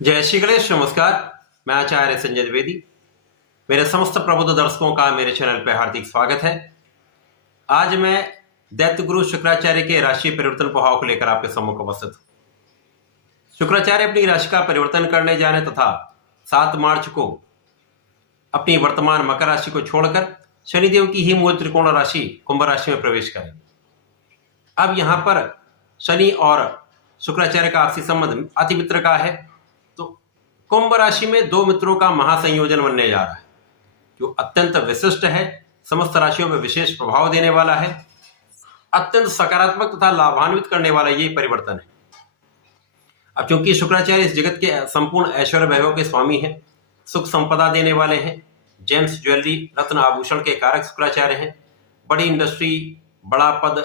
जय श्री गणेश। नमस्कार, मैं आचार्य संजय द्विवेदी। मेरे समस्त प्रबुद्ध दर्शकों का मेरे चैनल पर हार्दिक स्वागत है। आज मैं दैत्य गुरु शुक्राचार्य के राशि परिवर्तन प्रभाव को लेकर आपके सम्मुख उपस्थित हूं। शुक्राचार्य अपनी राशि का परिवर्तन करने जा रहे तथा 7 मार्च को अपनी वर्तमान मकर राशि को छोड़कर शनिदेव की ही मूल त्रिकोण राशि कुंभ राशि में प्रवेश करें। अब यहां पर शनि और शुक्राचार्य का आपसी संबंध अति मित्र का है, तो कुंभ राशि में 2 मित्रों का महासंयोजन बनने जा रहा है जो अत्यंत विशिष्ट है, समस्त राशियों में विशेष प्रभाव देने वाला है, अत्यंत सकारात्मक तथा लाभान्वित करने वाला ये परिवर्तन है। अब चूंकि शुक्राचार्य इस जगत के संपूर्ण ऐश्वर्य वैभव के स्वामी हैं, सुख संपदा देने वाले हैं, जेम्स ज्वेलरी रत्न आभूषण के कारक शुक्राचार्य हैं, बड़ी इंडस्ट्री, बड़ा पद,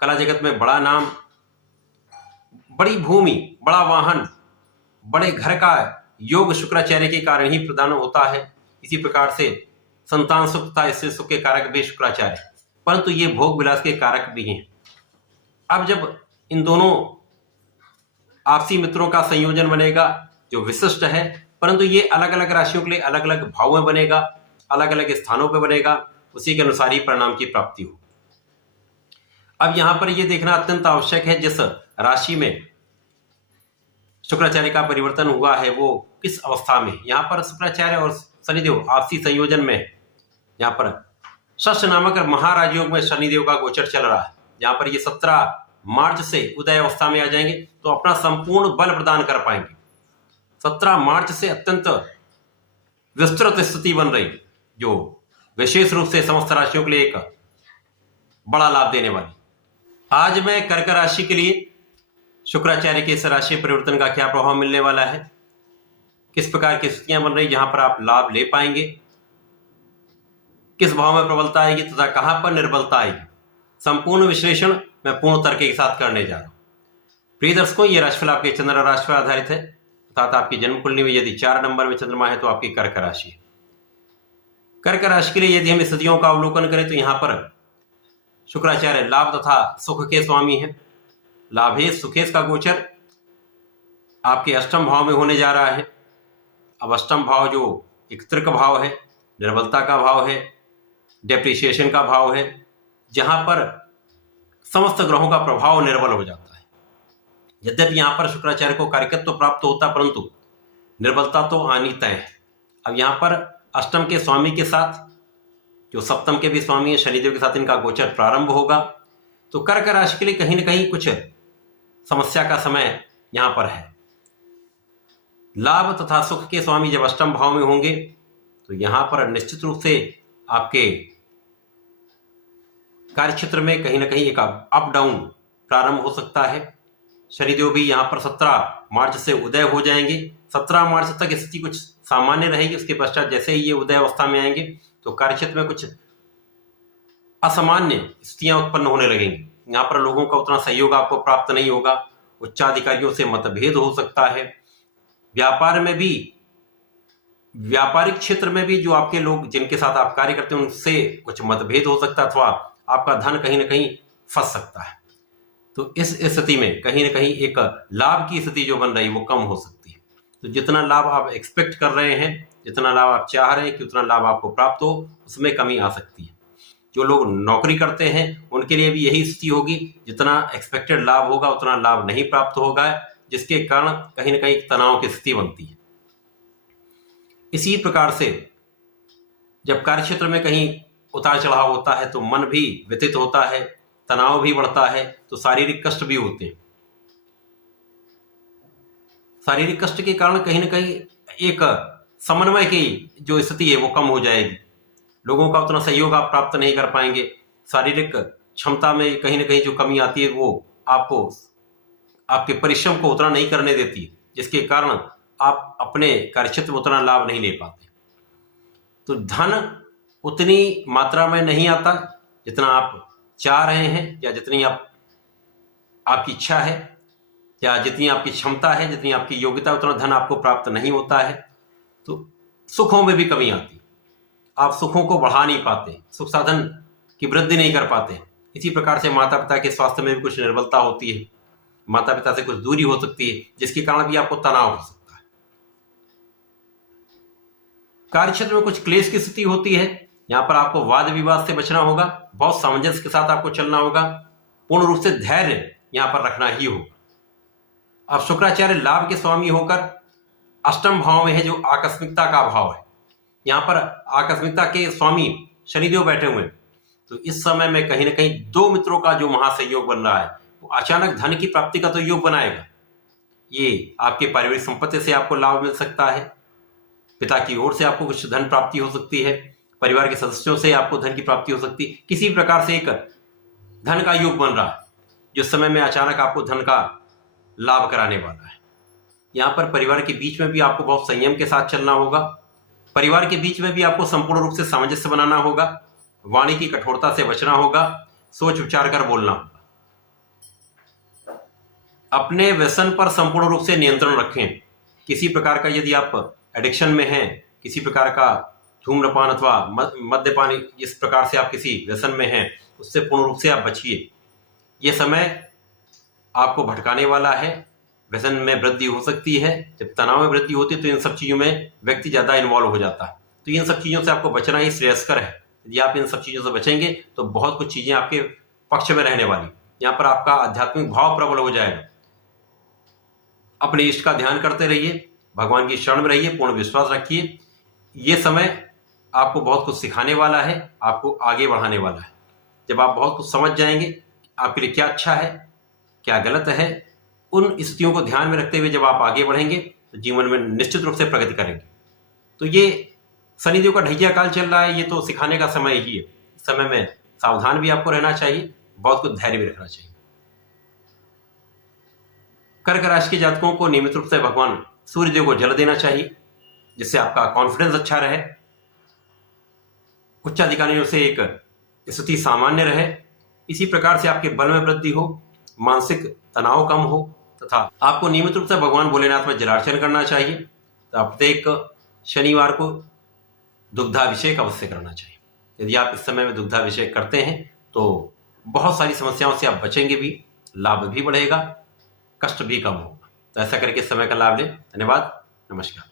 कला जगत में बड़ा नाम, बड़ी भूमि, बड़ा वाहन, बड़े घर का योग शुक्राचार्य के कारण ही प्रदान होता है। इसी प्रकार से संतान सुख तथा स्त्री सुख के कारक भी शुक्राचार्य, परंतु ये भोग विलास के कारक भी हैं। अब जब इन दोनों आपसी मित्रों का संयोजन बनेगा जो विशिष्ट है, परंतु ये अलग अलग राशियों के लिए अलग अलग भाव में बनेगा, अलग अलग स्थानों पर बनेगा, उसी के अनुसार ही परिणाम की प्राप्ति हो। अब यहां पर यह देखना अत्यंत आवश्यक है जिस राशि में शुक्राचार्य का परिवर्तन हुआ है वो किस अवस्था में। यहां पर शुक्राचार्य और शनिदेव आपसी संयोजन में, यहां पर षष्ठ नामक महाराजयोग में शनिदेव का गोचर चल रहा है। यहां पर ये 17 मार्च से उदय अवस्था में आ जाएंगे तो अपना संपूर्ण बल प्रदान कर पाएंगे। 17 मार्च से अत्यंत विस्तृत स्थिति बन रही जो विशेष रूप से समस्त राशियों के लिए एक बड़ा लाभ देने वाली। आज मैं कर्क राशि के लिए शुक्राचार्य के इस राशि परिवर्तन का क्या प्रभाव मिलने वाला है, किस प्रकार की स्थितियां बन रही जहां पर आप लाभ ले पाएंगे, किस भाव में प्रबलता आएगी तथा कहां पर निर्बलता आएगी, संपूर्ण विश्लेषण मैं पूर्ण तर्क के साथ करने जा रहा हूं। प्रिय दर्शकों, यह राशिफल आपके चंद्र राशि पर आधारित है, अर्थात आपकी जन्म कुंडली में यदि 4 नंबर में चंद्रमा है तो आपकी कर्क राशि है। कर्क राशि के लिए यदि हम स्थितियों का अवलोकन करें तो यहां पर शुक्राचार्य लाभ तथा सुख के स्वामी है। लाभेश सुखेश का गोचर आपके अष्टम भाव में होने जा रहा है। अब अष्टम भाव जो एक तृक भाव है, निर्बलता का भाव है, डेप्रिसिएशन का भाव है, जहां पर समस्त ग्रहों का प्रभाव निर्बल हो जाता है। यद्यपि यहां पर शुक्राचार्य को कार्यकत्व प्राप्त होता परंतु निर्बलता तो आनी तय है। अब यहां पर अष्टम के स्वामी के साथ जो सप्तम के भी स्वामी है शनिदेव के साथ इनका गोचर प्रारंभ होगा, तो कर्क राशि के लिए कहीं ना कहीं कुछ समस्या का समय यहां पर है। लाभ तथा सुख के स्वामी जब अष्टम भाव में होंगे तो यहां पर निश्चित रूप से आपके कार्यक्षेत्र में कहीं ना कहीं एक अप डाउन प्रारंभ हो सकता है। शनिदेव भी यहां पर 17 मार्च से उदय हो जाएंगे। 17 मार्च तक स्थिति कुछ सामान्य रहेगी, उसके पश्चात जैसे ही ये उदय अवस्था में आएंगे तो कार्यक्षेत्र में कुछ असामान्य स्थितियां उत्पन्न होने लगेंगी। यहां पर लोगों का उतना सहयोग आपको प्राप्त नहीं होगा, उच्चाधिकारियों से मतभेद हो सकता है। व्यापार में भी, व्यापारिक क्षेत्र में भी जो आपके लोग जिनके साथ आप कार्य करते हैं उनसे कुछ मतभेद हो सकता है, अथवा आपका धन कहीं ना कहीं फंस सकता है। तो इस स्थिति में कहीं ना कहीं एक लाभ की स्थिति जो बन रही वो कम हो सकती है। तो जितना लाभ आप एक्सपेक्ट कर रहे हैं, जितना लाभ आप चाह रहे हैं कि उतना लाभ आपको प्राप्त हो, उसमें कमी आ सकती है। जो लोग नौकरी करते हैं उनके लिए भी यही स्थिति होगी, जितना एक्सपेक्टेड लाभ होगा उतना लाभ नहीं प्राप्त होगा, जिसके कारण कहीं ना कहीं तनाव की स्थिति बनती है। इसी प्रकार से जब कार्यक्षेत्र में कहीं उतार चढ़ाव होता है तो मन भी व्यथित होता है, तनाव भी बढ़ता है, तो शारीरिक कष्ट भी होते हैं। शारीरिक कष्ट के कारण कहीं ना कहीं एक समन्वय की जो स्थिति है वो कम हो जाएगी। लोगों का उतना सहयोग आप प्राप्त नहीं कर पाएंगे। शारीरिक क्षमता में कहीं ना कहीं जो कमी आती है वो आपको आपके परिश्रम को उतना नहीं करने देती, जिसके कारण आप अपने कार्यक्षेत्र में उतना लाभ नहीं ले पाते। तो धन उतनी मात्रा में नहीं आता जितना आप चाह रहे हैं, या जितनी आपकी इच्छा है, या जितनी आपकी क्षमता है, जितनी आपकी योग्यता, उतना धन आपको प्राप्त नहीं होता है। तो सुखों में भी कमी आती, आप सुखों को बढ़ा नहीं पाते, सुख साधन की वृद्धि नहीं कर पाते। इसी प्रकार से माता पिता के स्वास्थ्य में भी कुछ निर्बलता होती है, माता पिता से कुछ दूरी हो सकती है, जिसके कारण भी आपको तनाव हो सकता है। कार्य क्षेत्र में कुछ क्लेश की स्थिति होती है, यहाँ पर आपको वाद विवाद से बचना होगा, बहुत सामंजस्य के साथ आपको चलना होगा, पूर्ण रूप से धैर्य यहाँ पर रखना ही होगा। अब शुक्राचार्य लाभ के स्वामी होकर अष्टम भाव में है, जो आकस्मिकता का भाव है। यहाँ पर आकस्मिकता के स्वामी शनिदेव बैठे हुए हैं, तो इस समय में कहीं ना कहीं दो मित्रों का जो महासहयोग बन रहा है वो अचानक धन की प्राप्ति का तो योग बनाएगा। ये आपके पारिवारिक संपत्ति से आपको लाभ मिल सकता है, पिता की ओर से आपको कुछ धन प्राप्ति हो सकती है, परिवार के सदस्यों से आपको धन की प्राप्ति हो सकती है, किसी प्रकार से एक धन का योग बन रहा है जो समय में अचानक आपको धन का लाभ कराने वाला है। यहाँ पर परिवार के बीच में भी आपको बहुत संयम के साथ चलना होगा, परिवार के बीच में भी आपको संपूर्ण रूप से सामंजस्य बनाना होगा, वाणी की कठोरता से बचना होगा, सोच विचार कर बोलना होगा। अपने व्यसन पर संपूर्ण रूप से नियंत्रण रखें। किसी प्रकार का यदि आप एडिक्शन में हैं, किसी प्रकार का धूम्रपान अथवा मद्यपान, इस प्रकार से आप किसी व्यसन में हैं, उससे पूर्ण रूप से आप बचिए। ये समय आपको भटकाने वाला है, व्यसन में वृद्धि हो सकती है। जब तनाव में वृद्धि होती है तो इन सब चीज़ों में व्यक्ति ज़्यादा इन्वॉल्व हो जाता है, तो इन सब चीज़ों से आपको बचना ही श्रेयस्कर है। यदि आप इन सब चीज़ों से बचेंगे तो बहुत कुछ चीज़ें आपके पक्ष में रहने वाली। यहाँ पर आपका आध्यात्मिक भाव प्रबल हो जाएगा। अपने इष्ट का ध्यान करते रहिए, भगवान की शरण में रहिए, पूर्ण विश्वास रखिए। ये समय आपको बहुत कुछ सिखाने वाला है, आपको आगे बढ़ाने वाला है। जब आप बहुत कुछ समझ जाएंगे आपके लिए क्या अच्छा है क्या गलत है, उन स्थितियों को ध्यान में रखते हुए जब आप आगे बढ़ेंगे तो जीवन में निश्चित रूप से प्रगति करेंगे। तो ये शनिदेव का ढैया काल चल रहा है, ये तो सिखाने का समय ही है। इस समय में सावधान भी आपको रहना चाहिए, बहुत कुछ धैर्य भी रखना चाहिए। कर्क राशि के जातकों को नियमित रूप से भगवान सूर्यदेव को जल देना चाहिए, जिससे आपका कॉन्फिडेंस अच्छा रहे, उच्चाधिकारियों से एक स्थिति सामान्य रहे, इसी प्रकार से आपके बल में वृद्धि हो, मानसिक तनाव कम हो, तथा आपको नियमित रूप से भगवान भोलेनाथ में जलार्चन करना चाहिए। तो प्रत्येक शनिवार को दुग्धाभिषेक अवश्य करना चाहिए। यदि आप इस समय में दुग्धाभिषेक करते हैं तो बहुत सारी समस्याओं से आप बचेंगे भी, लाभ भी बढ़ेगा, कष्ट भी कम होगा। तो ऐसा करके समय का लाभ लें। धन्यवाद, नमस्कार।